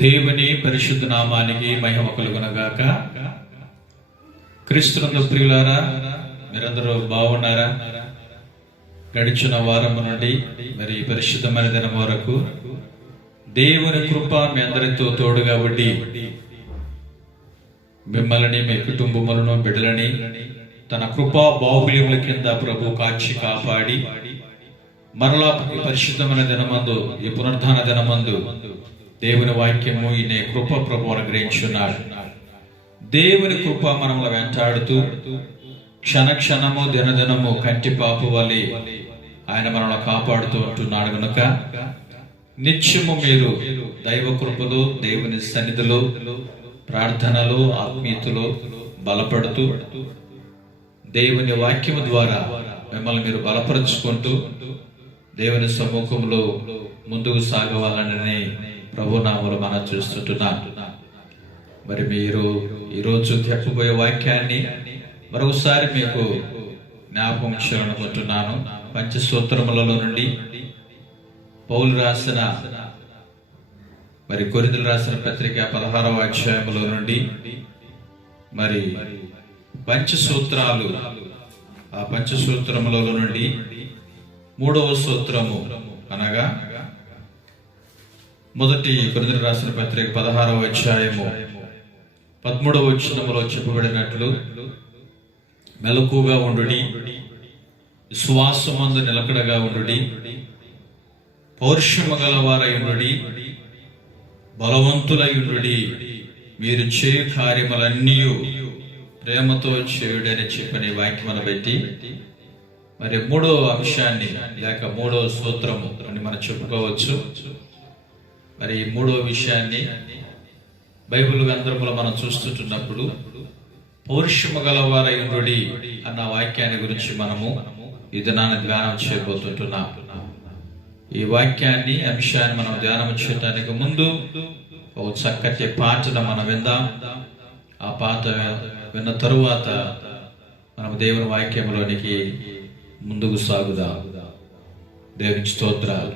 దేవుని పరిశుద్ధ నామానికి మహిమ కలుగునగాక. క్రీస్తునందు ప్రియులారా, మీరందరూ బాగున్నారా? గడిచిన వారం నుండి మరి పరిశుద్ధమైన దినం వరకు దేవుని కృప మీ అందరితో తోడుగా ఉండి మిమ్మల్ని, మీ కుటుంబములను, బిడ్డలని తన కృపా బాహుల్యముల కింద ప్రభు కాచి కాపాడి మరలా ఈ పరిశుద్ధమైన దినమందు, ఈ పునరుద్ధాన దినమందు దేవుని వాక్యము ఈ కృప ప్రభు అనుగ్రహించున్నాడు. దేవుని కృప మనముల వెంటాడుతూ క్షణ క్షణము దినదినము కంటి పాపు వలె ఆయన మనల్ని కాపాడుతూ ఉంటున్నాడు కనుక నిత్యము మీరు దైవ కృపలో, దేవుని సన్నిధిలో, ప్రార్థనలో, ఆత్మీయతలో బలపడుతూ దేవుని వాక్యము ద్వారా మిమ్మల్ని మీరు బలపరుచుకుంటూ దేవుని సమ్ముఖంలో ముందుకు సాగవాలని ప్రభు నామములో మనం చూస్తుంటున్నాం. మరి మీరు ఈరోజు చెప్పబోయే వాక్యాన్ని మరొకసారి మీకు జ్ఞాపకం చేయాలనుకుంటున్నాను. పంచసూత్రములలో నుండి పౌలు రాసిన, మరి కొరింథీయులు రాసిన పత్రిక 16వ అధ్యాయములో నుండి మరి పంచసూత్రాలు, ఆ పంచసూత్రములలో నుండి 3వ సూత్రము అనగా మొదటి కొరింథీయులు రాసిన పత్రిక 16వ అధ్యాయము 13వ వచనములో చెప్పబడినట్లు మెలకుగా ఉండుడి, విశ్వాసమందు నిలకడగా ఉండుడి, పౌరుషము గలవారై ఉండుడి, బలవంతులై ఉండుడి, మీరు చేయు కార్యములన్నీ ప్రేమతో చేయుడని చెప్పని వాక్యమును బట్టి మరి 3వ అంశాన్ని లేక 3వ సూత్రము అని మనం చెప్పుకోవచ్చు. మరి 3వ విషయాన్ని బైబిల్ గ్రంథంలో మనం చూస్తుంటున్నప్పుడు పౌరుషము గలవారై ఉండుడి అన్న వాక్యాన్ని గురించి మనము ఈ దినాన్ని ధ్యానం చేయబోతుంటున్నాం. ఈ వాక్యాన్ని, అంశాన్ని మనం ధ్యానం చేయడానికి ముందు ఒక చక్కటి పాటను మనం విందాం. ఆ పాట విన్న తరువాత మనం దేవుని వాక్యంలోనికి ముందుకు సాగుదాం. దేవుని స్తోత్రాలు.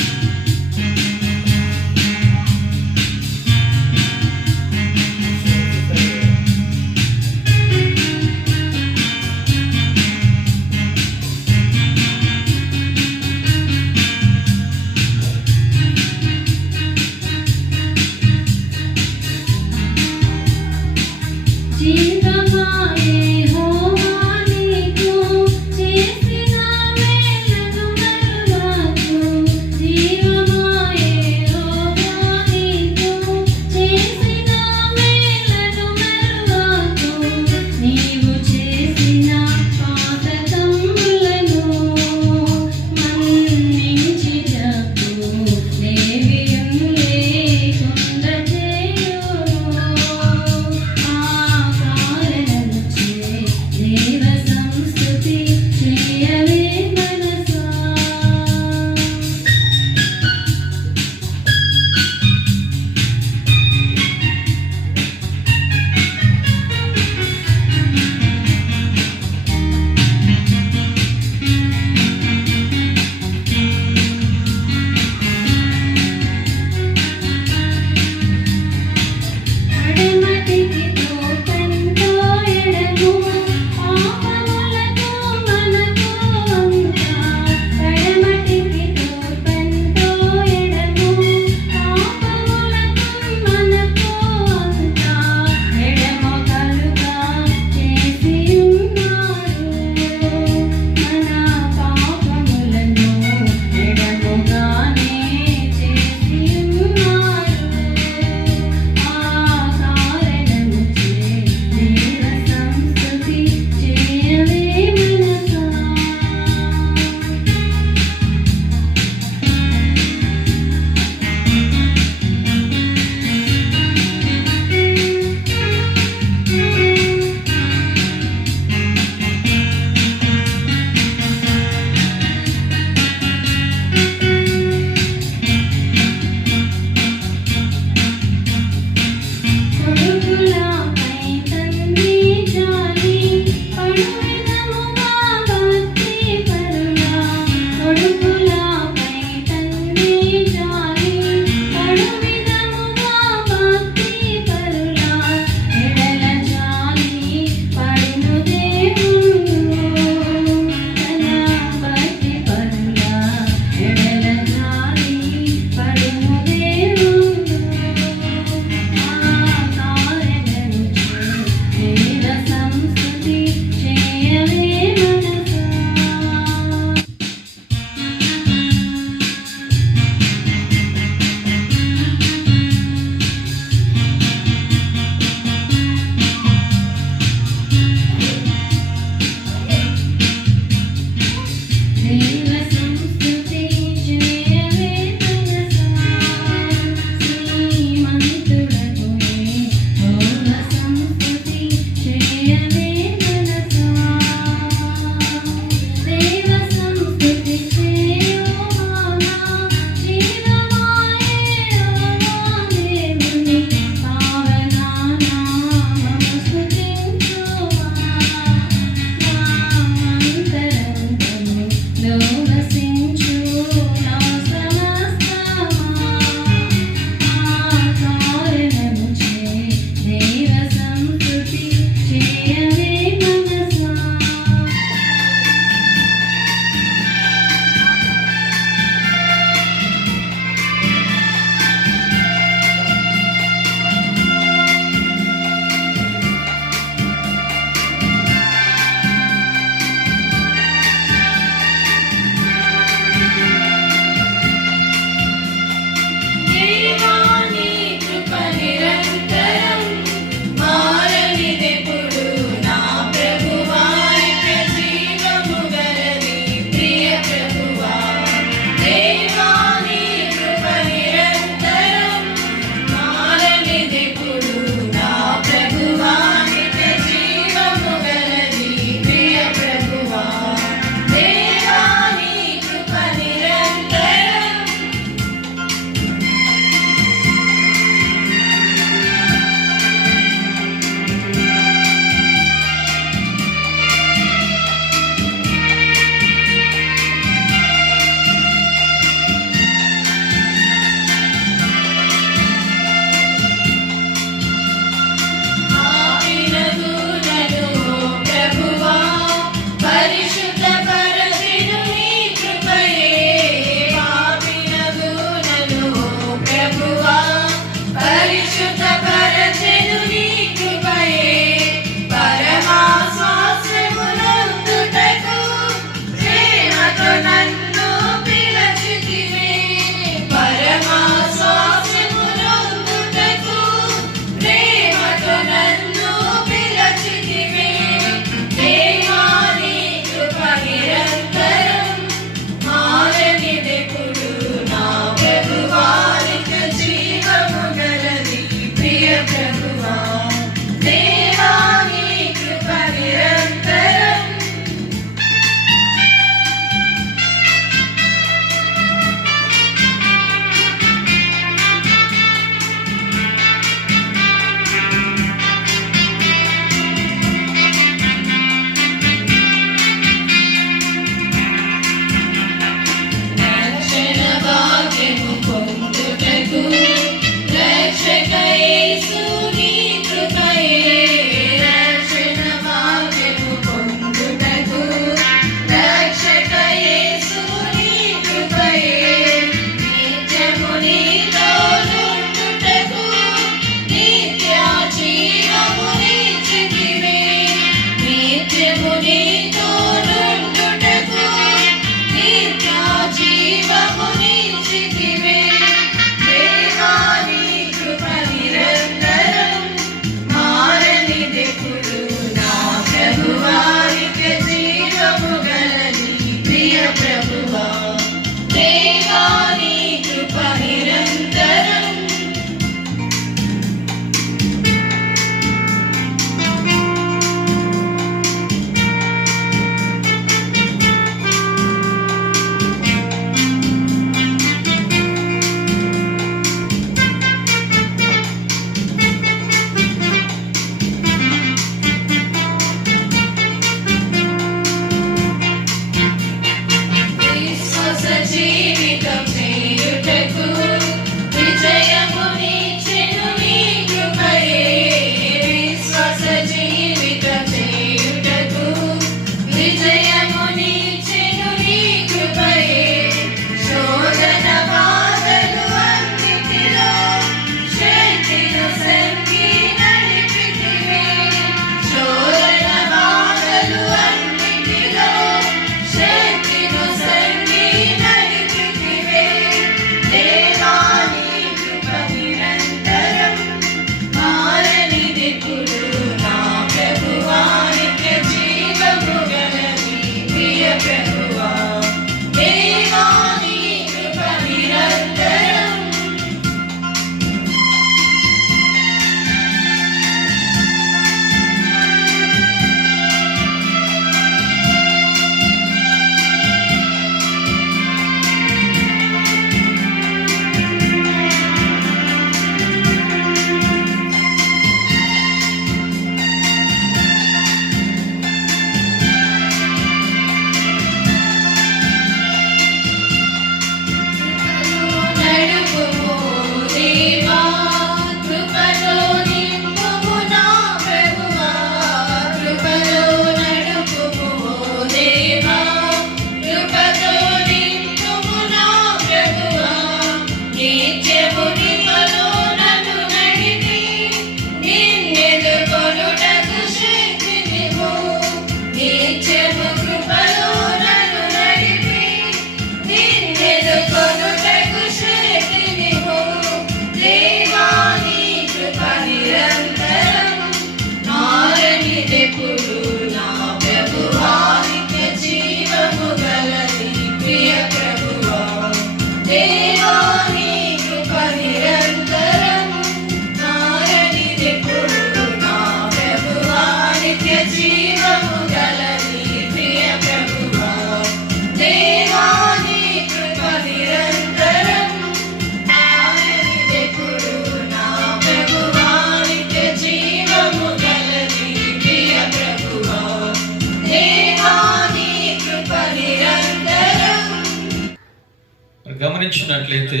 గమనించినట్లయితే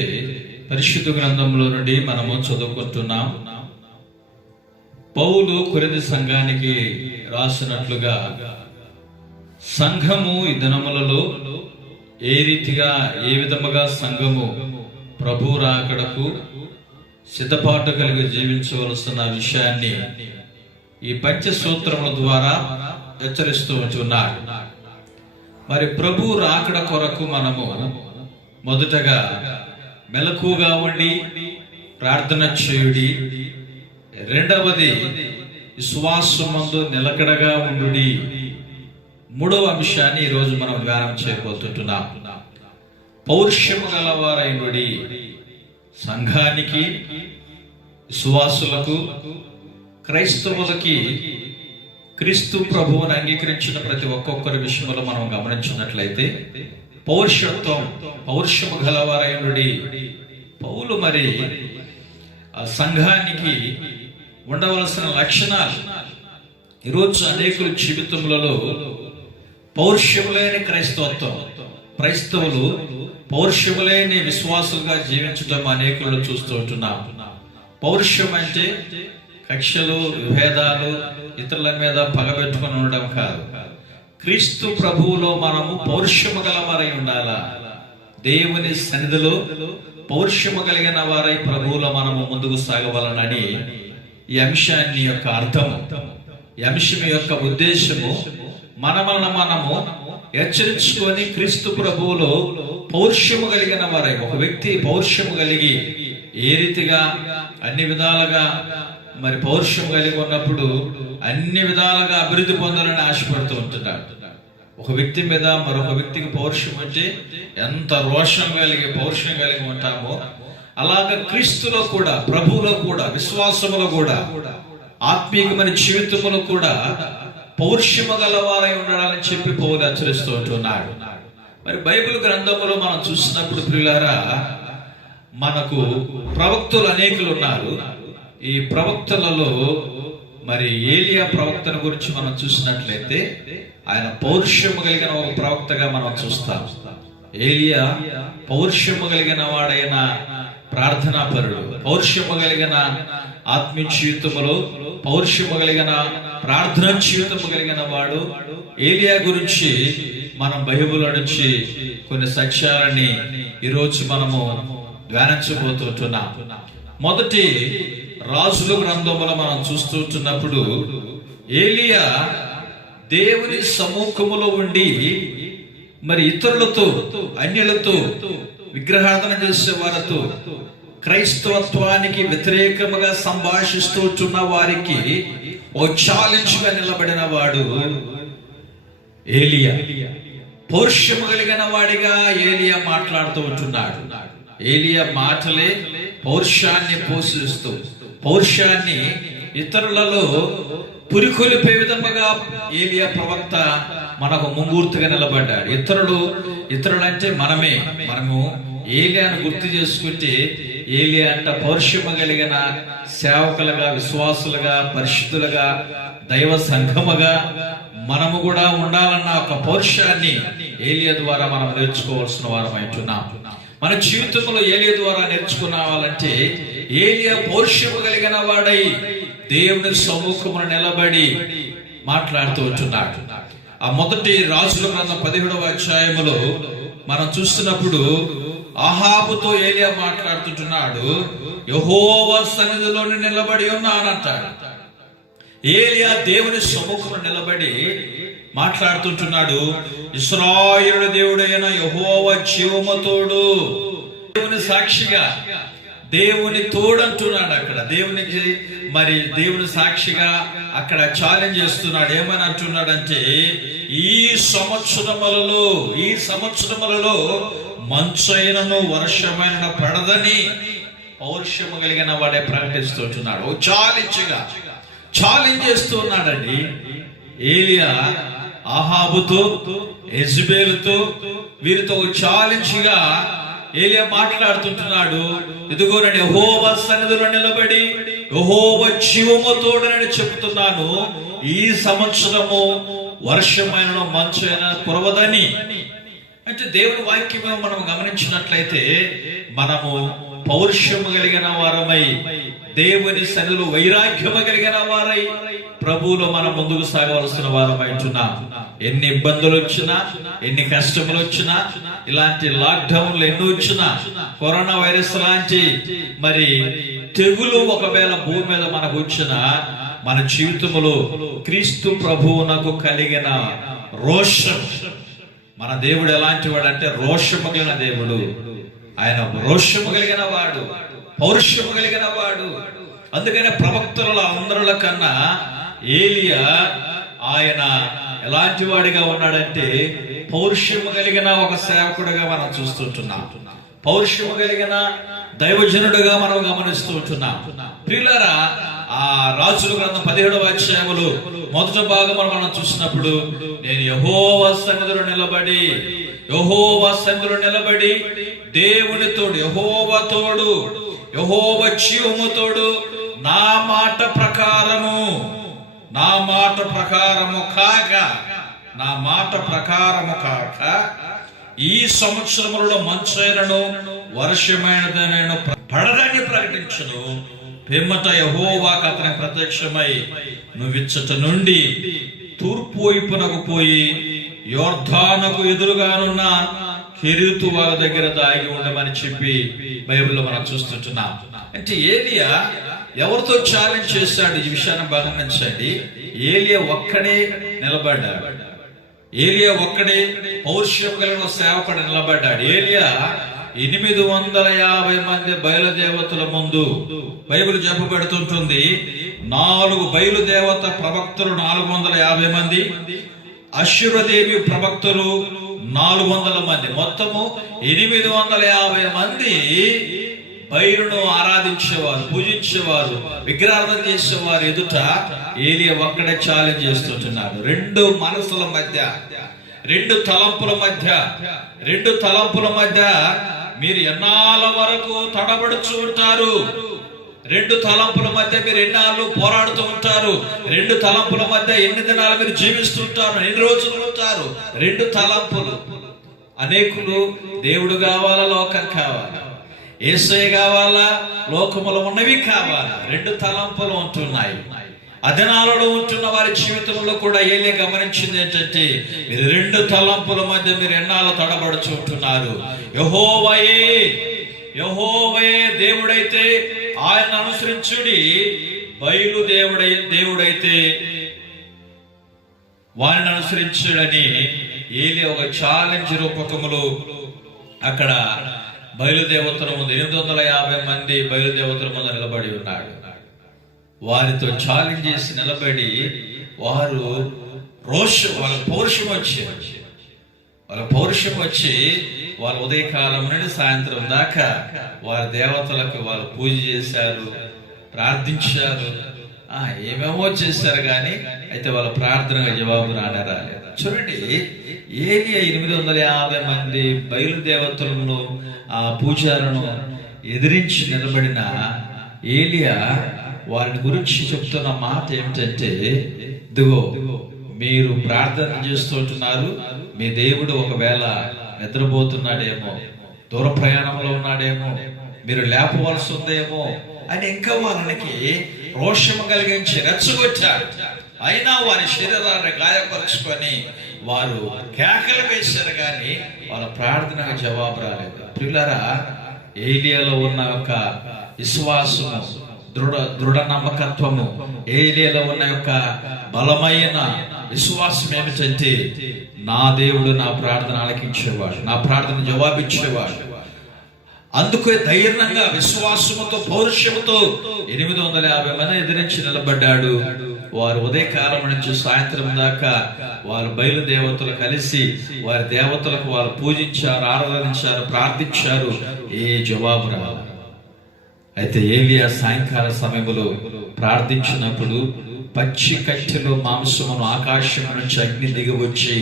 పరిశుద్ధ గ్రంథంలో నుండి మనము చదువుకుంటున్నాం. పౌలు కొరింథీ సంఘానికి రాసినట్లుగా సంఘము ఈ దినములలో ఏ విధముగా సంఘము ప్రభు రాకడకు సిద్ధపాటు కలిగి జీవించవలసిన విషయాన్ని ఈ పంచసూత్రముల ద్వారా హెచ్చరిస్తూ ఉంటున్నాడు. మరి ప్రభు రాకడ కొరకు మనము మొదటగా మెలకుగా ఉండి ప్రార్థన చేయుడి, రెండవది విశ్వాసమందు నిలకడగా ఉండుడి, మూడవ అంశాన్ని ఈరోజు మనం ధ్యానం చేయబోతుంటున్నాం. పౌరుషము గలవారైనడి సంఘానికి, విశ్వాసులకు, క్రైస్తవులకి క్రీస్తు ప్రభువుని అంగీకరించిన ప్రతి ఒక్కొక్కరి విషయంలో మనం గమనించినట్లయితే పౌరుషము గలవారైనడి పౌలు మరి ఆ సంఘానికి ఉండవలసిన లక్షణాలు ఈరోజు అనేకుల జీవితములలో పౌరుషములేని క్రైస్తవులు పౌరుషములేని విశ్వాసులుగా జీవించడం అనేకులు చూస్తూ ఉంటున్నాం. పౌరుషం అంటే కక్షలు, విభేదాలు, ఇతరుల మీద పగబెట్టుకుని ఉండడం కాదు. క్రీస్తు ప్రభువులో మనము పౌరుషము గలవారై ఉండాలా. దేవుని సన్నిధిలో పౌరుషము కలిగిన వారై ప్రభువులో మనము ముందుకు సాగవాలనని ఈ అంశాన్ని యొక్క అర్థము, ఈ అంశం యొక్క ఉద్దేశము మనము హెచ్చరించుకొని క్రీస్తు ప్రభువులో పౌరుషము కలిగిన వారై, ఒక వ్యక్తి పౌరుషము కలిగి ఏ రీతిగా అన్ని విధాలుగా మరి పౌరుషం కలిగి ఉన్నప్పుడు అన్ని విధాలుగా అభివృద్ధి పొందాలని ఆశపడుతూ ఉంటున్నాడు. ఒక వ్యక్తి మీద మరొక వ్యక్తికి పౌరుషం అంటే ఎంత రోషం కలిగి పౌరుషం కలిగి ఉంటామో అలాగా క్రీస్తులో కూడా, ప్రభువులో కూడా, విశ్వాసములో కూడా, ఆత్మీయమైన జీవితంలో కూడా పౌరుషము గలవారై ఉండాలని చెప్పి పౌలు హెచ్చరిస్తూ ఉంటున్నాడు. మరి బైబిల్ గ్రంథంలో మనం చూసినప్పుడు ప్రియులారా, మనకు ప్రవక్తలు అనేకులు ఉన్నారు. ఈ ప్రవక్తలలో మరి ఏలియా ప్రవక్తను గురించి మనం చూసినట్లయితే ఆయన పౌరుషము కలిగిన ఒక ప్రవక్తగా మనం చూస్తాం. ఏలియా పౌరుషము కలిగిన వాడైన ప్రార్థనాపరుడు, పౌరుషము కలిగిన ఆత్మీయ జీవితములో పౌరుషము కలిగిన ప్రార్థన జీవితము కలిగిన వాడు. ఏలియా గురించి మనం బైబిల్ నుంచి కొన్ని సత్యాలని ఈరోజు మనము ధ్యానించబోతున్నాం. మొదటి రాజుల గ్రంథములో మనం చూస్తున్నప్పుడు ఏలియా దేవుని సముఖములో ఉండి మరి ఇతరులతో, అన్యులతో, విగ్రహారాధన చేసే వారితో, క్రైస్తవత్వానికి వ్యతిరేకముగా సంభాషిస్తున్న వారికి ఓ ఛాలెంజ్ గా నిలబడిన వాడు ఏలియా. పౌరుషము కలిగిన వాడిగా ఏలియా మాట్లాడుతూ ఉంటున్నాడు. ఏలియా మాటలే పౌరుషాన్ని పోషిస్తూ, పౌరుషాన్ని ఇతరులలో పురికొలిపే విధముగా ఏలియా ప్రవక్త మనకు ముంగూర్తిగా నిలబడ్డాడు. ఇతరులు అంటే మనము ఏలియాను గుర్తు చేసుకుంటే ఏలియా అంట పౌరుషము కలిగిన సేవకులుగా, విశ్వాసులుగా, పరిశుద్ధులుగా, దైవ సంఘముగా మనము కూడా ఉండాలన్న ఒక పౌరుషాన్ని ఏలియా ద్వారా మనం నేర్చుకోవాల్సిన వారం అంటున్నాం. మన జీవితంలో ఏలియా ద్వారా నేర్చుకున్నావాలంటే ఏలియా పౌరుషము కలిగిన వాడై దేవుని సముఖమున నిలబడి మాట్లాడుతూ ఉంటున్నాడు. ఆ మొదటి రాజుల గ్రంథం 17వ అధ్యాయములో మనం చూస్తున్నప్పుడు అహాబుతో ఏలియా మాట్లాడుతుంటున్నాడు. యెహోవా సన్నిధిలో నిలబడి ఉన్నానంటాడు. ఏలియా దేవుని సముఖమున నిలబడి మాట్లాడుతుంటున్నాడు. ఇశ్రాయేలు దేవుడైన యెహోవా జీవము తోడు, దేవుని సాక్షిగా, దేవుని తోడంటున్నాడు. అక్కడ దేవుని సాక్షిగా అక్కడ ఛాలెంజ్ చేస్తున్నాడు. ఏమని అంటున్నాడంటే ఈ సంవత్సరములలో మంచైనను వర్షమైన పడదని పౌరుషము కలిగిన వాడే ప్రకటిస్తుంటున్నాడు. ఛాలెంజ్ చేస్తున్నాడండి. ఏలియా అహాబుతో, యెజబెలుతో, వీరితో ఛాలెంజ్ గా ఏలియా మాట్లాడుతుంటున్నాడు. ఇదిగోనండి, యెహోవా సన్నిధిలో నిలబడి యెహోవా జీవము తోడని చెప్తున్నాను, ఈ సంవత్సరము వర్షమైన మంచైన కురవదని అంటే దేవుని వాక్యం మనం గమనించినట్లయితే మనము పౌరుషము కలిగిన వారమై, దేవుని సన్నిధిలో వైరాగ్యము కలిగిన వారై ప్రభువులో మనం ముందుకు సాగవలసిన వారమై ఉంటున్నాం. ఎన్ని ఇబ్బందులు వచ్చినా, ఎన్ని కష్టములు వచ్చినా, ఇలాంటి లాక్డౌన్లు ఎన్ని వచ్చినా, కరోనా వైరస్ లాంటి మరి తెగులు ఒకవేళ భూమి మీద మనకు వచ్చినా, మన జీవితంలో క్రీస్తు ప్రభువునకు కలిగిన రోషం, మన దేవుడు ఎలాంటి వాడు అంటే రోషము కలిగిన దేవుడు. ఆయన రోషము కలిగిన వాడు, పౌరుషము కలిగిన వాడు. అందుకనే ప్రవక్తల అందరుల కన్నా ఏలియా ఆయన ఎలాంటి వాడిగా ఉన్నాడంటే పౌరుషము కలిగిన ఒక సేవకుడిగా మనం చూస్తుంటున్నాం. పౌరుషము కలిగిన దైవజనుడుగా మనం గమనిస్తూ ఉంటున్నాం. ప్రియులారా, ఆ రాజుల గ్రంథం 17వ అధ్యాయములు మొదటి భాగం మనం చూసినప్పుడు, నేను యెహోవా సన్నిధిలో నిలబడి దేవుని తోడు, యెహోవా తోడు, యెహోవా జీవము తోడు, నా మాట ప్రకారము కాక ఈ సంవత్సరములలో మంచైనను వర్షమైనదనను పడదని ప్రకటించును. పిమ్మట యెహోవాకు అతనికి ప్రత్యక్షమై, నువ్విచ్చట నుండి తూర్పు వైపునకు పోయి యోర్దానుకు ఎదురుగానున్న కెరీతు వాగు దగ్గర దాగి ఉండమని చెప్పి బైబిల్లో మనం చూస్తుంటున్నాం. అంటే ఏలియా ఎవరితో ఛాలెంజ్ చేశాడు? ఈ విషయాన్ని గమనించండి. ఏలియా ఒక్కడే నిలబడ్డాడు. ఏలియా ఒక్కడే పౌరుషం కలిగిన సేవకుడు నిలబడ్డాడు. ఏలియా 850 మంది బయలుదేవతల ముందు బైబిల్ చెప్పబడుతుంటుంది. 4 బయలుదేవత ప్రవక్తలు 450 మంది, అశ్వదేవి ప్రవక్తలు 400 మంది, మొత్తము 850 మంది బయలును ఆరాధించేవారు, పూజించేవారు, విగ్రహార్థన చేసేవారు ఎదుట ఏలియా ఒక్కడే ఛాలెంజ్ చేస్తుంటున్నాడు. 2 మనసుల మధ్య, 2 తలంపుల మధ్య మీరు ఎన్నాళ్ళ వరకు తడబడుచు ఉంటారు? 2 తలంపుల మధ్య మీరు ఎన్నాళ్ళు పోరాడుతూ ఉంటారు? 2 తలంపుల మధ్య ఎన్ని దినాలు మీరు జీవిస్తుంటారు? ఎన్ని రోజులు ఉంటారు? 2 తలంపులు. అనేకులు దేవుడు కావాలా, లోకం కావాలా, యేసయ్య కావాలా, లోకములో ఉన్నవి కావాలా, 2 తలంపులు ఉంటున్నాయి. అదినాలలో ఉంటున్న వారి జీవితంలో కూడా ఏలియా గమనించింది ఏంటంటే, మీరు 2 తలంపుల మధ్య మీరు ఎన్నాళ్ళు తడబడుచు ఉంటున్నారు. యెహోవాయే దేవుడైతే ఆయన అనుసరించుడి, బయలు దేవుడైతే వారిని అనుసరించుడని ఏలియా ఒక ఛాలెంజ్ రూపకములో అక్కడ బయలుదేవతల ముందు 850 మంది బయలుదేవతల ముందు నిలబడి ఉన్నాడు. వారితో ఛాలెంజ్ చేసి నిలబడి వారు వాళ్ళ పౌరుషం వచ్చి వాళ్ళ ఉదయకాలం నుండి సాయంత్రం దాకా వారి దేవతలకు వాళ్ళు పూజ చేశారు, ప్రార్థించారు, ఏమేమో చేశారు. కానీ అయితే వాళ్ళ ప్రార్థనగా జవాబు రాలేదు. చూడండి, ఏలియా 850 మంది బయలుదేవతలను, ఆ పూజారులను ఎదిరించి నిలబడిన ఏలియా వారిని గురించి చెప్తున్న మాట ఏమిటంటే, ఇదిగో మీరు ప్రార్థన చేస్తుంటున్నారు, మీ దేవుడు ఒకవేళ నిద్రపోతున్నాడేమో, దూర ప్రయాణంలో ఉన్నాడేమో, మీరు లేపవలసి ఉందేమో అని ఇంకా వారికి రోషము కలిగించి రెచ్చగొట్టారు. అయినా వారి శరీరాన్ని గాయపరుచుకొని వారు కేకలు వేశారు, కానీ వాళ్ళ ప్రార్థనకు జవాబు రాలేదు. ప్రియులారా, ఏలియాలో ఉన్న ఒక విశ్వాసము, దృఢ నమ్మకత్వము, ఏలియాలో ఉన్న యొక్క బలమైన విశ్వాసం ఏమిటంటే, నా దేవుడు నా ప్రార్థన ఆలకించేవాడు, నా ప్రార్థన జవాబిచ్చేవాడు. అందుకే ధైర్యంగా విశ్వాసముతో పౌరుషముతో 850 మంది ఎదిరించి నిలబడ్డాడు. వారు ఉదయకాలం నుంచి సాయంత్రం దాకా వారు బయలుదేవతలు కలిసి వారి దేవతలకు వారు పూజించారు, ఆరాధించారు, ప్రార్థించారు. ఏ జవాబు రాదు. అయితే ఏలియా సాయంకాల సమయంలో ప్రార్థించినప్పుడు పచ్చి కట్టెలో మాంసమును ఆకాశం నుంచి అగ్ని దిగి వచ్చి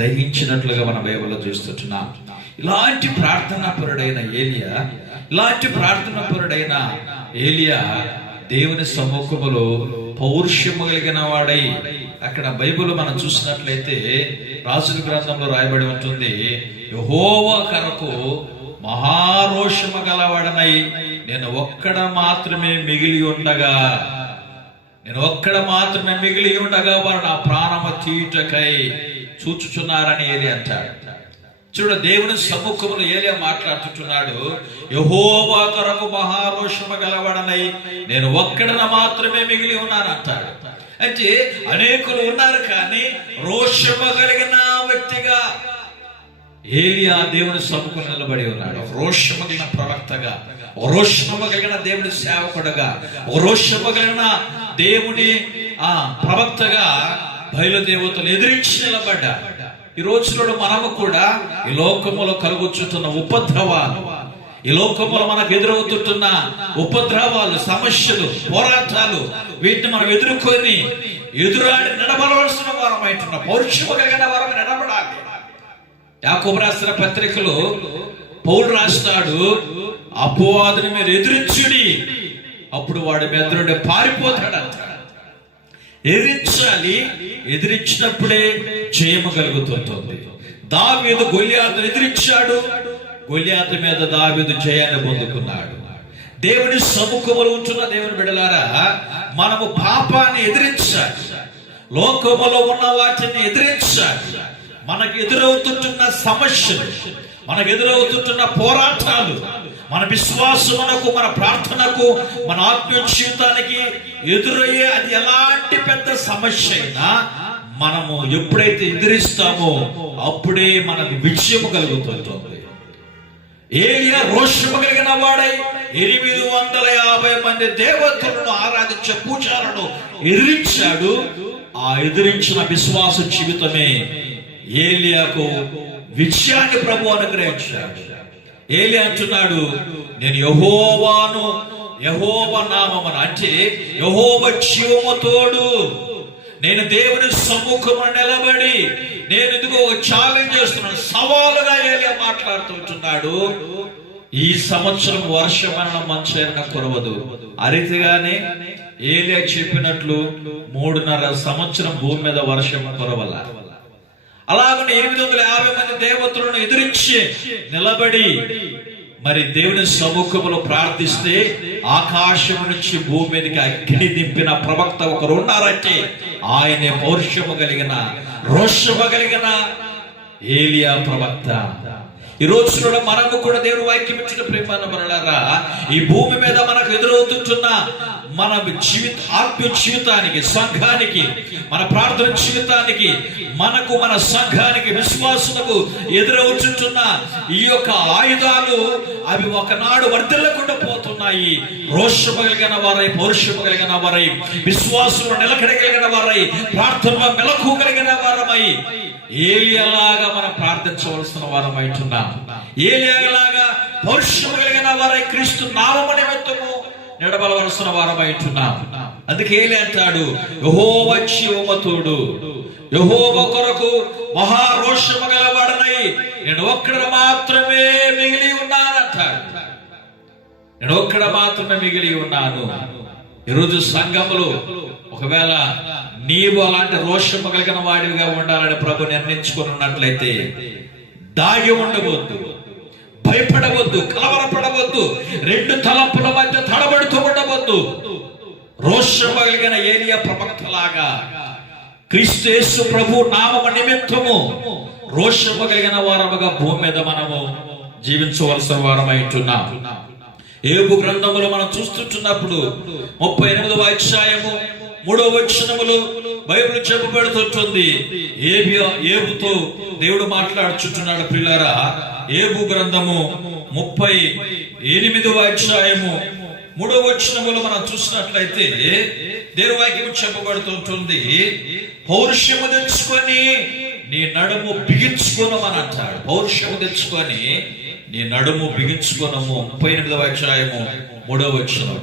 దహించినట్లుగా మన బైబిల్లో చూస్తున్నాం. ఇలాంటి ప్రార్థనాపరుడైన ఏలియా దేవుని సముఖములో పౌరుషము కలిగిన వాడై, అక్కడ బైబిల్ మనం చూసినట్లయితే రాజుల గ్రంథంలో రాయబడి ఉంటుంది, యెహోవా కొరకు మహారోషము గలవాడనై నేను ఒక్కడ మాత్రమే మిగిలి ఉండగా వారు నా ప్రాణము తీయుటకై చూచుచున్నారని ఏలి అంటాడు. చూడ, దేవుని సముఖములో ఏలియా మాట్లాడుతున్నాడు, యెహోవా కొరకు మహారోషము గలవాడనై నేను ఒక్కడన మాత్రమే మిగిలి ఉన్నాను అంటాడు. అంటే అనేకులు ఉన్నారు, కానీ రోషము కలిగిన వ్యక్తిగా ఏలియా దేవుని సముఖంలో నిలబడి ఉన్నాడు. రోషము కలిగిన ప్రవక్తగా, రోషము కలిగిన దేవుని సేవకుడుగా, రోషము కలిగిన దేవుని ప్రవక్తగా బయలుదేవతలు ఎదిరించి నిలబడ్డా. ఈ రోజుల్లో మనము కూడా ఈ లోకములో కలుగుచున్న ఉపద్రవాలు, ఈ లోకములో మనకు ఎదురవుతున్న ఉపద్రవాలు, సమస్యలు, పోరాటాలు, వీటిని మనం ఎదురాడి నడబడవలసిన వారమైతున్న పౌరుషము కలిగిన వారం నడబడాలి. యాకోబు రాసిన పత్రికలో పౌలు రాస్తాడు, అపవాదిని మీరు ఎదిరించుడి, అప్పుడు వాడి మీద పారిపోతాడంట. ఎదిరించాలి, ఎదిరించినప్పుడే జయము కలుగుతుంటుంది. దావీదు గొల్యాతును ఎదిరించాడు, గొల్యాతు మీద దావీదు జయాన్ని పొందుకున్నాడు. దేవుని సముఖములో ఉంటున్న దేవుని బిడ్డలారా, మనము పాపాన్ని ఎదిరించాలి, లోకములో ఉన్న వాటిని ఎదిరించాలి. మనకు ఎదురవుతుంటున్న సమస్యలు, మనకు ఎదురవుతుంటున్న పోరాటాలు, మన విశ్వాసమునకు, మన ప్రార్థనకు, మన ఆత్మీయ జీవితానికి ఎదురయ్యే అది ఎలాంటి పెద్ద సమస్య అయినా మనము ఎప్పుడైతే ఎదిరిస్తామో అప్పుడే మనకు విజయము కలుగుతుంది. ఏలియా రోషము కలిగిన వాడై 850 మంది దేవతలను ఆరాధించే పూజారులను ఎదిరించాడు. ఆ ఎదిరించిన విశ్వాస జీవితమే ఏలియాకు విజయాన్ని ప్రభు అనుగ్రహించాడు. ఏలియా అంటున్నాడు, నేను యెహోవా నామమున, అంటే యెహోవా జీవము తోడు, నేను దేవుని సముఖమున నిలబడి నేను ఇదిగో ఛాలెంజ్ చేస్తున్నాను, సవాలుగా ఏలియా మాట్లాడుతుంటున్నాడు. ఈ సంవత్సరం వర్షమరణం మంచైన కురవదు. అరితిగానే ఏలియా చెప్పినట్లు 3.5 సంవత్సరం భూమి మీద వర్షం కురవల. అలాగనే 850 మంది దేవతలను ఎదిరించి నిలబడి మరి దేవుని సముఖములో ప్రార్థిస్తే ఆకాశం నుంచి భూమి మీదకి అగ్ని దింపిన ప్రవక్త ఒకరు ఉన్నారంటే ఆయనే పౌరుషము కలిగిన, రోషము కలిగిన ఏలియా ప్రవక్త. ఈ రోజుల్లో మనము కూడా దేవుని వాక్యం ఇచ్చిన ప్రేమలారా, ఈ భూమి మీద మనకు ఎదురవుతుంటున్న మన ఆత్మీయ జీవితానికి, సంఘానికి, మన ప్రార్థన జీవితానికి, మనకు, మన సంఘానికి, విశ్వాసులకు ఎదురవుతుంటున్న ఈ యొక్క ఆయుధాలు అవి ఒకనాడు వర్ధిల్లకుండా పోతున్నాయి. రోషము కలిగిన వారై, పౌరుషము కలిగిన వారై, విశ్వాసంలో నిలకడగలిగిన వారై, ప్రార్థనలో మెలకు కలిగిన వారమై ఏలియాలాగా మనం ప్రార్థించవలసిన వారమైతున్నాం. ఏలియాలాగా పౌరుషము కలిగిన వారై క్రీస్తు నామము నిమిత్తము నడవలవలసిన వారమైతున్నాం. అందుకే ఏలియా అంటాడు, యెహోవా జీవము తోడు, యెహోవా కొరకు మహారోషము గలవాడనై నేను ఒక్కడ మాత్రమే మిగిలి ఉన్నానంటాడు. నేను ఒక్కడ మాత్రమే మిగిలి ఉన్నాను. ఈరోజు సంఘములో ఒకవేళ నీవు అలాంటి రోషము కలిగిన వాడివిగా ఉండాలని ప్రభు నిర్ణయించుకొని ఉన్నట్లయితే దాగి ఉండవద్దు, భయపడవద్దు, కలవరపడవద్దు, 2 తలంపుల మధ్య తడబడుతూ ఉండవద్దు. రోషము కలిగిన ఏలియా ప్రవక్తలాగా క్రీస్తు యేసు ప్రభు నామము నిమిత్తము రోషము కలిగిన వారముగా భూమి మీద మనము జీవించవలసిన వారమైంటున్నాం. ఏబు గ్రంథములో మనం చూస్తుంటున్నప్పుడు 38వ అధ్యాయము 3వ వచనములో బైబిల్ చెప్పబడుతుంటుంది. ఏబుతో దేవుడు మాట్లాడుచుంటున్నాడు. ప్రియులారా, ఏబు గ్రంథము 38వ అధ్యాయము 3వ వచనములో మనం చూసినట్లయితే దేవుని వాక్యం చెప్పబడుతుంటుంది, పౌరుషము తెచ్చుకొని నీ నడుము బిగించుకోనమని అంటాడు. పౌరుషము తెచ్చుకొని నీ నడుము బిగించుకోనము. 38వ అధ్యాయము 3వ వచనం.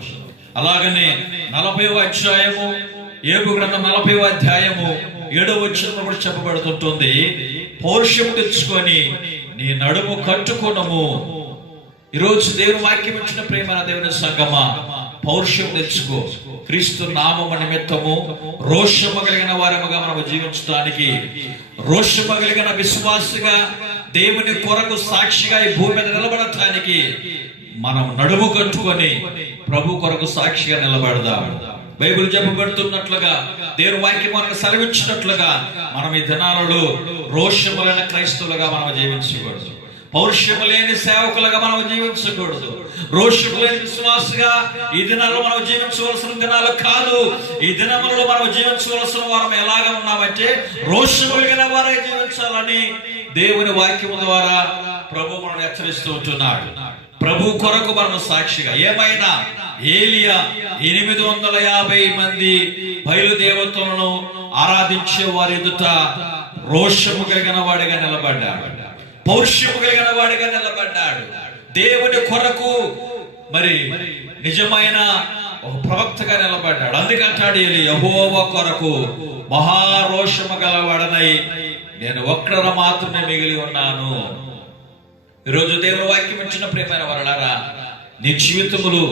అలాగనే 40వ అధ్యాయము, ఏబు గ్రంథం 40వ అధ్యాయము 7వ వచనంలో కూడా చెప్పబడుతుంటుంది, పౌరుషము తెచ్చుకొని నీ నడుము కట్టుకోనము. ఈరోజు దేవుని వాక్యం ఇచ్చిన ప్రేమ దేవుని సంగమా, పౌరుషం తెచ్చుకో. క్రీస్తు నామము నిమిత్తము రోషము కలిగిన వారముగా మనం జీవించడానికి, రోషము కలిగిన విశ్వాసిగా దేవుని కొరకు సాక్షిగా ఈ భూమి మీద నిలబడటానికి మనం నడుము కట్టుకొని ప్రభు కొరకు సాక్షిగా నిలబడదాం. బైబిల్ చెప్పబడుతున్నట్లుగా, దేవుని వాక్యం మనకు సెలవిచ్చినట్లుగా మనం ఈ దినాలలో రోషములైన క్రైస్తవులుగా మనం జీవించకూడదు. పౌరుషము లేని సేవకులుగా మనం జీవించకూడదు. రోషము లేని విశ్వాసగా ఈ దినాల్లో మనం జీవించవలసిన దినాలు కాదు. ఈ దినములలో మనం జీవించవలసిన వారం ఎలాగా ఉన్నామంటే రోషము కలిగిన వారే జీవించాలని దేవుని వాక్యము ద్వారా ప్రభు మనం హెచ్చరిస్తూ ఉంటున్నాడు. ప్రభు కొరకు మనం సాక్షిగా, ఏమైనా ఏలియా 850 మంది బయలుదేవతలను ఆరాధించే వారి ఎదుట రోషము కలిగిన వాడిగా నిలబడ్డాడు, పౌరుషము కలిగిన వాడిగా నిలబడ్డాడు. దేవుని కొరకు మరి నిజమైన ఒక ప్రవక్తగా నిలబడ్డాడు. అందుకంటాడు, యెహోవా కొరకు మహారోషము గలవాడనై నేను ఒక్కర మాత్రమే మిగిలి ఉన్నాను. ఈరోజు దేవుని వాక్యం ఇచ్చిన ప్రియమైన వారలారా, నీ జీవితములు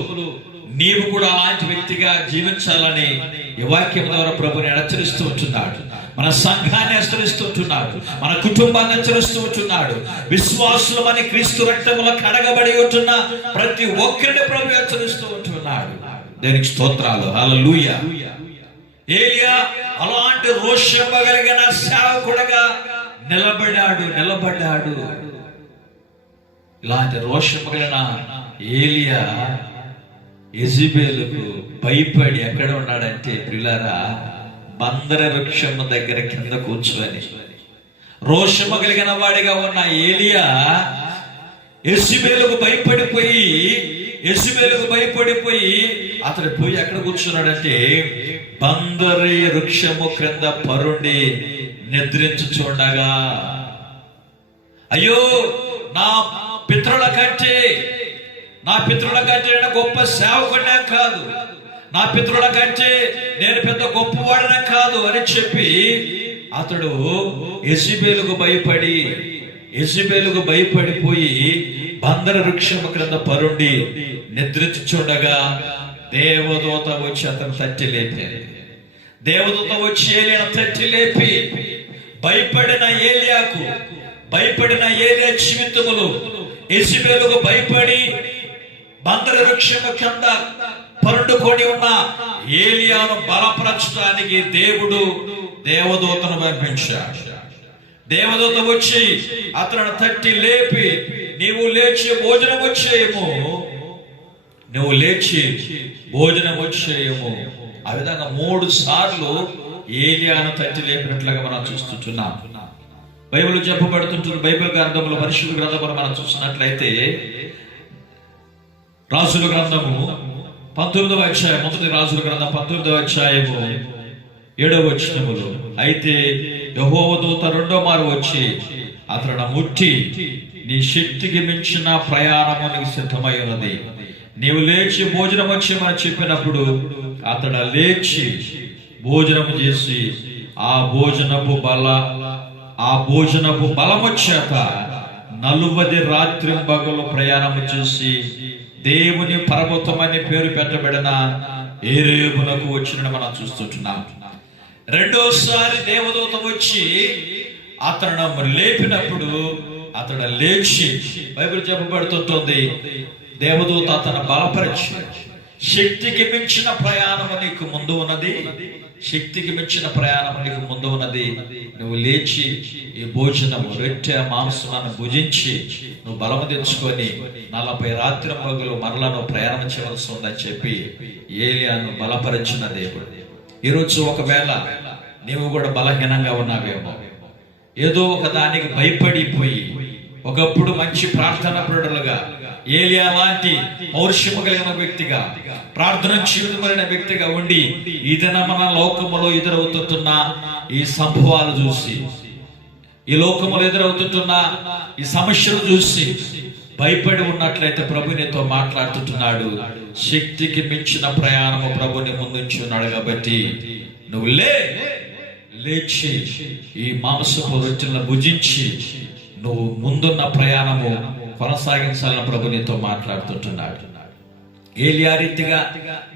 నీవు కూడా అలాంటి వ్యక్తిగా జీవించాలని ఈ వాక్యం ద్వారా ప్రభుని హెచ్చరిస్తూ ఉంటున్నాడు. మన సంఘాన్ని హెచ్చరిస్తూ ఉంటున్నాడు, మన కుటుంబాన్ని హెచ్చరిస్తూ ఉంటున్నాడు. విశ్వాసులమని క్రీస్తు రక్తములో కడగబడి ఉంటున్న ప్రతి ఒక్కరిని ప్రభు హెచ్చరిస్తూ ఉంటున్నాడు. దేనికి స్తోత్రాలు, హల్లెలూయా. ఏలియా అలాంటి రోషము కలిగిన సేవకుడుగా నిలబడ్డాడు. ఇలాంటి రోషము కలిగిన ఏలియా యెజబెలుకు భయపడి ఎక్కడ ఉన్నాడంటే ప్రియులారా, బందర వృక్షము దగ్గర కింద కూర్చొని రోషము కలిగిన వాడిగా ఉన్న ఏలియా యెజబెలుకు భయపడిపోయి అతడు పోయి ఎక్కడ కూర్చున్నాడంటే బందరి వృక్షము క్రింద పరుండి నిద్రించుచుండగా, అయ్యో నా పితరుల కంటే నేను గొప్ప సేవకుడినే కాదు, నా పితరుల కంటే నేను పెద్ద గొప్పవాడినే కాదు అని చెప్పి అతడు యెజబెలుకు భయపడిపోయి బందర వృక్షము క్రింద పరుండి నిద్రించుచుండగా దేవదూత వచ్చి అతను తట్టి లేపాడు. దేవదూత వచ్చి ఏలియాను తట్టి లేపి భయపడిన ఏలియా జీవితములు యెజబెలుకు భయపడి బందర వృక్షము కింద పరుండుకొని ఉన్న ఏలియాను బలపరచడానికి దేవుడు దేవదూతను పంపించాడు. దేవదూత వచ్చి అతను తట్టి లేపి, నీవు లేచి భోజనం వచ్చేయము. ఆ విధంగా 3 సార్లు ఏలియాను తట్టి లేపినట్లుగా మనం చూస్తున్నాం. బైబిల్ చెప్పబడుతుంటుంది. బైబిల్ గ్రంథంలో, పరిశుద్ధ గ్రంథంలో మనం చూసినట్లయితే రాజుల గ్రంథము 19వ అధ్యాయం, మొదటి రాజుల గ్రంథం 19వ అధ్యాయము 7వ వచనములో, అయితే యెహోవా దూత రెండో మారు వచ్చి అతను ముట్టి, నీ శక్తికి మించిన ప్రయాణము నీకు సిద్ధమై ఉన్నది, నీవు లేచి భోజనం వచ్చేమని చెప్పినప్పుడు అతడు లేచి భోజనము చేసి ఆ భోజనపు బలము చేత 40 రాత్రింబగలు ప్రయాణము చేసి దేవుని పర్వతమని పేరు పెట్టబడిన ఏరేమునకు వచ్చిన మనం చూస్తుంటున్నాం. రెండోసారి దేవదూత వచ్చి అతను లేపినప్పుడు అతడు లేచి, బైబిల్ చెప్పబడుతుంటుంది, దేవదూత అతను బలపరిచి, శక్తికి మించిన ప్రయాణము నీకు ముందు ఉన్నది, నువ్వు లేచి ఈ భోజనము రొట్టె మాంసాన్ని భుజించి నువ్వు బలము తెచ్చుకొని 40 రాత్రింబగలు మరలా నువ్వు ప్రయాణం చేయవలసి ఉందని చెప్పి ఏలియాను బలపరిచిన దేవుడు. ఈరోజు ఒకవేళ నీవు కూడా బలహీనంగా ఉన్నావేమో, ఏదో ఒక దానికి భయపడిపోయి, ఒకప్పుడు మంచి ప్రార్థన పరుడులుగా ఏలియా లాంటి పౌరుషము కలిగిన వ్యక్తిగా, ప్రార్థన జీవితమైన వ్యక్తిగా ఉండి ఈ దినమన లోకములో ఎదురవుతున్న ఈ సంభవాలు చూసి, ఈ లోకములో ఎదురవుతున్న ఈ సమస్యలు చూసి భయపడి ఉన్నట్లయితే ప్రభు నీతో మాట్లాడుతున్నాడు. శక్తికి మించిన ప్రయాణము ప్రభుని ముందుంచి ఉన్నాడు కాబట్టి నువ్వు లేచి ఈ మాంసపు రొట్టెలను భుజించి నువ్వు ముందున్న ప్రయాణము కొనసాగించాలని ప్రభు నీతో మాట్లాడుతుంటున్నాడు. ఏలియా రీతిగా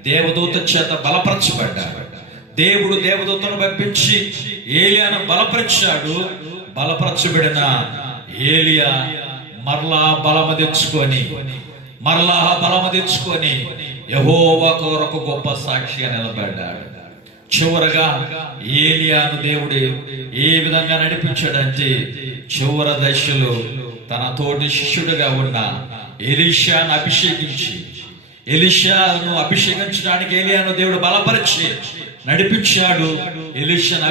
దేవదూత చేత బలపరచబడ్డాడు. దేవుడు దేవదూతను పంపించి ఏలియాను బలపరిచాడు. బలపరచబడిన ఏలియా మరలా బలము తెచ్చుకొని యెహోవా కొరకు గొప్ప సాక్షిగా నిలబడ్డాడు. చివరగా ఏలియాను దేవుడు ఏ విధంగా నడిపించాడంటే, చివరి దశలో తన తోటి శిష్యుడిగా ఉన్న ఎలీషాను అభిషేకించడానికి ఏలియాను దేవుడు బలపరిచి నడిపించాడు. ఎలీషాను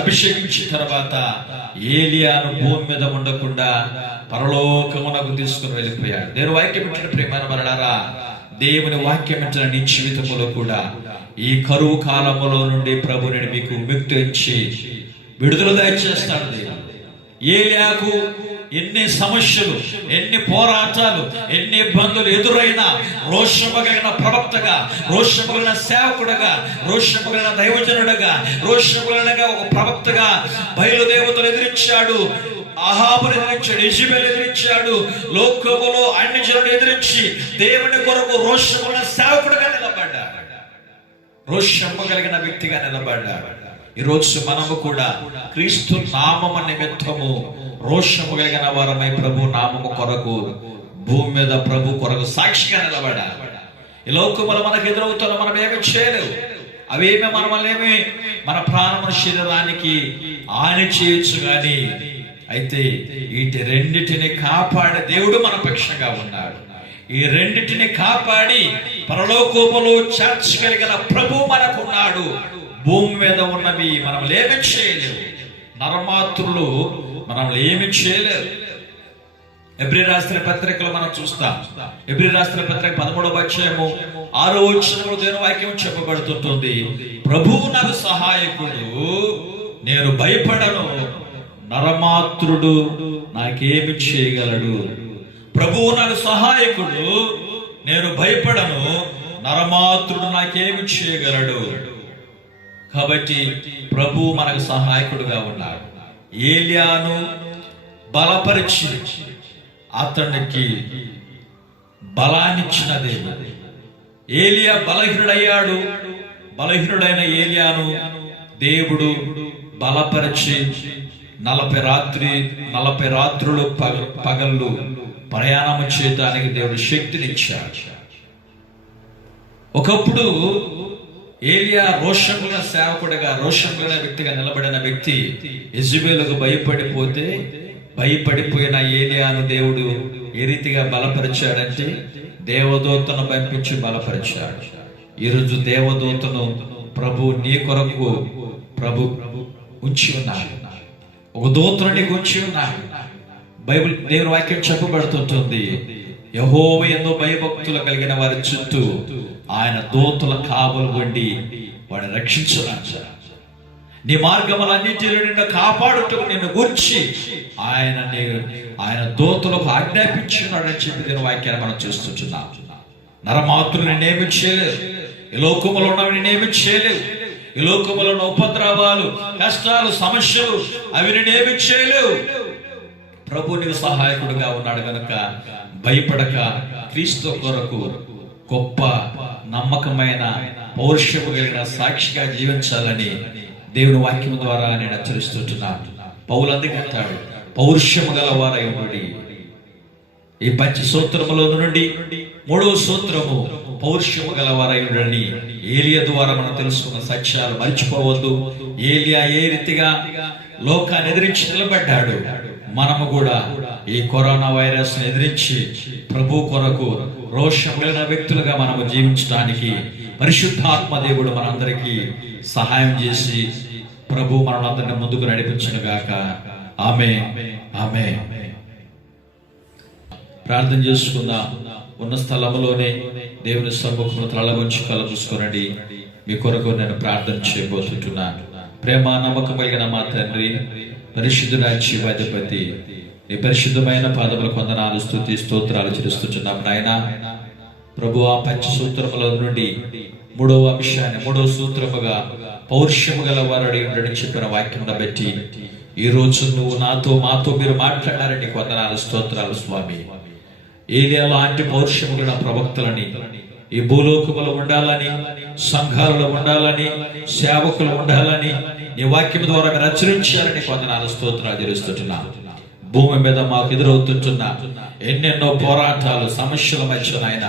అభిషేకించిన తర్వాత ఏలియాను భూమి మీద ఉండకుండా పరలోకమునకు తీసుకుని వెళ్ళిపోయాడు. దేవుని వాక్యం వింటున్న ప్రియమైన వారలారా, దేవుని వాక్యం వింటున్న నీ జీవితంలో కూడా ఈ కరువు కాలములో నుండి ప్రభుని మీకు విముక్తి విడుదల దయచేస్తాడు దేవుడు. ఏలియాకు ఎన్ని సమస్యలు, ఎన్ని పోరాటాలు, ఎన్ని ఇబ్బందులు ఎదురైనా రోషము కలిగిన ప్రవక్తగా, రోషము కలిగిన సేవకుడుగా, రోషము కలిగిన దైవజనుడుగా, రోషము కలిగిన ఒక ప్రవక్తగా బయలుదేవతలు ఎదిరించాడు. అహాబును ఎదిరించాడు, యెజెబెలు ఎదిరించాడు. లోకములో అన్ని జనులు ఎదిరించి దేవుని కొరకు రోషము కలిగిన సేవకుడుగా నిలబడ్డాడు, రోషము కలిగిన వ్యక్తిగా నిలబడ్డాడు. ఈరోజు మనము కూడా క్రీస్తు నామము నిమిత్తము రోషము కలిగిన వారమై ప్రభు నామము కొరకు భూమి మీద ప్రభు కొరకు సాక్షిగా నిలబడాలి. ఈ లోకములు మనకు ఎదురవుతున్న మనం ఏమి చేయలేవు. అవేమి మనమేమి మన ప్రాణము శరీరానికి హాని చేయొచ్చు కానీ, అయితే వీటి రెండిటిని కాపాడే దేవుడు మన పక్షంగా ఉన్నాడు. ఈ రెండిటిని కాపాడి పరలోకములో చేర్చగలిగిన ప్రభు మనకున్నాడు. భూమి మీద ఉన్నవి మనం ఏమి చేయలేవు, నరమాత్రులు మనం ఏమి చేయలేరు. ఎబ్రీ రాష్ట్ర పత్రికలో మనం చూస్తాం. ఎబ్రీ రాష్ట్ర పత్రిక 13వ అధ్యాయము 6వ వచనంలో దేవుని వాక్యం చెప్పబడుతుంటుంది. ప్రభువు నాకు సహాయకుడు, నేను భయపడను, నరమాత్రుడు నాకేమి చేయగలడు. ప్రభువు నాకు సహాయకుడు, నేను భయపడను, నరమాత్రుడు నాకేమి చేయగలడు. కాబట్టి ప్రభువు మనకు సహాయకుడుగా ఉన్నాడు. ఏలియాను బలపరిచి అతనికి బలాన్నిచ్చిన దేవుడు. ఏలియా బలహీనుడయ్యాడు. బలహీనుడైన ఏలియాను దేవుడు బలపరిచి 40 రాత్రులు పగళ్ళు ప్రయాణం చేయడానికి దేవుడు శక్తినిచ్చాడు. ఒకప్పుడు ఏలియా రోషముల సేవకుడిగా, రోషముల వ్యక్తిగా నిలబడిన వ్యక్తి యెజెబెలుకు భయపడిపోయిన ఏలియాను దేవుడు ఏ రీతిగా బలపరిచాడంటే, దేవదూతను పంపించి బలపరిచాడు. ఈరోజు దేవదూతను ప్రభు నీ కొరకు ప్రభు ఉంచి ఉన్నాడు. ఒక దూతను నీకు ఉంచి ఉన్నాడు. బైబిల్ దేవుని వాక్యం చెప్పబడుతుంటుంది, యెహోవా యందు భయభక్తులు కలిగిన వారి చుట్టూ ఆయన దూతల కావలు ఉండి వాడిని రక్షించున్నాడు. నీ మార్గములన్నింటిలో నిన్ను కాపాడుటకు నిన్ను గూర్చి ఆయన దూతలకు ఆజ్ఞాపించున్నాడు అని చెప్పి దీని వాక్యాన్ని మనం చూస్తున్నాం. నరమాత్రులు నిన్నేమి చేయలేరు. ఈ లోకములో ఉన్నవి నిన్నేమి చేయలేవు. ఈ లోకములో ఉన్న ఉపద్రవాలు, కష్టాలు, సమస్యలు అవి నిన్నేమి చేయలేవు. ప్రభు నీకు సహాయకుడుగా ఉన్నాడు కనుక భయపడక క్రీస్తు కొరకు గొప్ప నమ్మకమైన పౌరుషము కలిగిన సాక్షిగా జీవించాలని దేవుని వాక్యం ద్వారా నేను హెచ్చరిస్తున్నాను. పౌలు అందుకే అంటాడు, పౌరుషము గలవారై ఉండి. ఈ 5 సూత్రముల నుండి 3వ సూత్రము పౌరుషము గలవారై ఉండి. ఏలియా ద్వారా మనం తెలుసుకున్న సత్యాలు మర్చిపోవద్దు. ఏలియా ఏ రీతిగా లోకాన్ని ఎదిరించి నిలబడ్డాడు, మనము కూడా ఈ కరోనా వైరస్ ఎదిరించి ప్రభు కొరకు రోషములైన వ్యక్తులుగా మనము జీవించడానికి పరిశుద్ధాత్మ దేవుడు మనందరికీ సహాయం చేసి ప్రభు మనందరినీ ముందుకు నడిపించును గాక. ఆమేన్, ఆమేన్. ప్రార్థన చేసుకుందాం. ఉన్న స్థలంలోనే దేవుని సముఖంలో తల వంచి కళ్ళు మూసుకోనండి. మీ కొరకు నేను ప్రార్థన చేయబోతున్నాను. ప్రేమ నమ్మకం కలిగిన మా తండ్రి, పరిశుద్ధుడా జీవాధిపతి, నీ పరిశుద్ధమైన పాదములకు వందనాలు, స్తుతి స్తోత్రాలు చెల్లిస్తున్నాం నాయన. ప్రభు ఆ 5 సూత్రముల నుండి 3వ అంశాన్ని 3వ సూత్రముగా పౌరుషము గల వారు ఉండని చెప్పిన వాక్యం బట్టి ఈ రోజు నువ్వు మాతో మీరు మాట్లాడారని నీకు వందనాలు, స్తోత్రాలు స్వామి. ఏలియా లాంటి పౌరుషము గల ప్రవక్తలని ఈ భూలోకములో ఉండాలని, సంఘాలలో ఉండాలని, సేవకులు ఉండాలని నీ వాక్యం ద్వారా మీరు హెచ్చరించారని వందనాలు స్తోత్రాలు చెల్లిస్తున్నాను. భూమి మీద మాకు ఎదురవుతుంటున్న ఎన్నెన్నో పోరాటాలు, సమస్యల మధ్య నాయన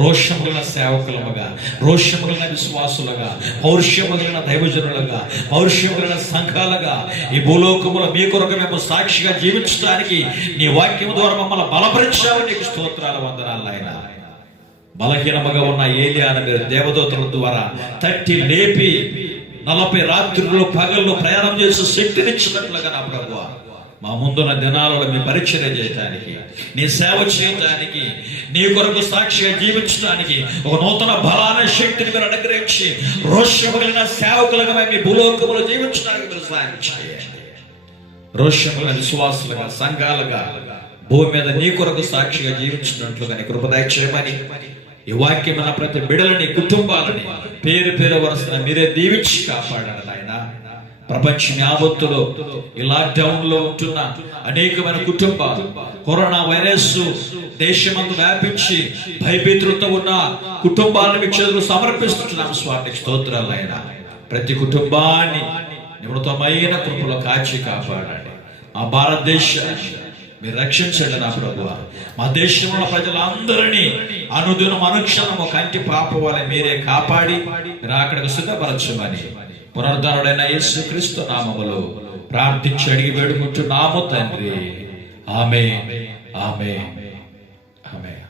రోషములైన సేవకులముగా, రోషములైన విశ్వాసులుగా, పౌరుషములైన దైవజనులుగా, పౌరుషములైన సంఘాలుగా ఈ భూలోకములో మీ కొరకు మేము సాక్షిగా జీవించడానికి నీ వాక్యం ద్వారా మమ్మల్ని బలపరిచావు. నీకు స్తోత్రాలు, వందనాలు ఆయన. బలహీనముగా ఉన్న ఏలియాను మీరు దేవదూతల ద్వారా తట్టి లేపి 40 రాత్రులు పగళ్ళు ప్రయాణం చేసి శక్తినిచ్చినట్లుగా నా ప్రభువా, మా ముందున్న దినాలలో మీ పరిచర్య చేయడానికి, నీ సేవ చేయడానికి, నీ కొరకు సాక్షిగా జీవించడానికి ఒక నూతన బలాన శక్తిని మీరు అనుగ్రహించి రోషములైన సేవకులుగా మీ భూలోకములో జీవించడానికి మీరు సహాయం చేయండి. రోషములైన విశ్వాసులుగా, సంఘాలుగా భూమి మీద నీ కొరకు సాక్షిగా జీవించినట్లుగా నీ కృప దయచేయమని ఈ వాక్యం ప్రతి బిడలని, కుటుంబాలని పేరు పేరు వరుసన మీరే దీవించి కాపాడారు నాయన. ప్రపంచం యావత్తులో ఈ లాక్డౌన్ లో ఉంటున్న అనేకమైన కుటుంబాలు, కరోనా వైరస్ దేశమందు వ్యాపించి భయభీతులతో ఉన్న కుటుంబాలను మీ చేతులు సమర్పిస్తున్నాం. స్వామి స్తోత్రాలు ఆయన. ప్రతి కుటుంబాన్ని నిమృతమైన కృపలో కాచి కాపాడండి. ఆ భారతదేశాన్ని మీరు రక్షించండి నా ప్రభువా. మా దేశంలో ప్రజలందరినీ అనుదినం అనుక్షణము కంటి పాప వలె మీరే కాపాడి మీరు అక్కడికి సిద్ధపరచమని పునరుద్ధరుడైన యేసుక్రీస్తు నామములో ప్రార్థించి అడిగి వేడుకుంటున్నాము తండ్రి. ఆమేన్, ఆమేన్, ఆమేన్.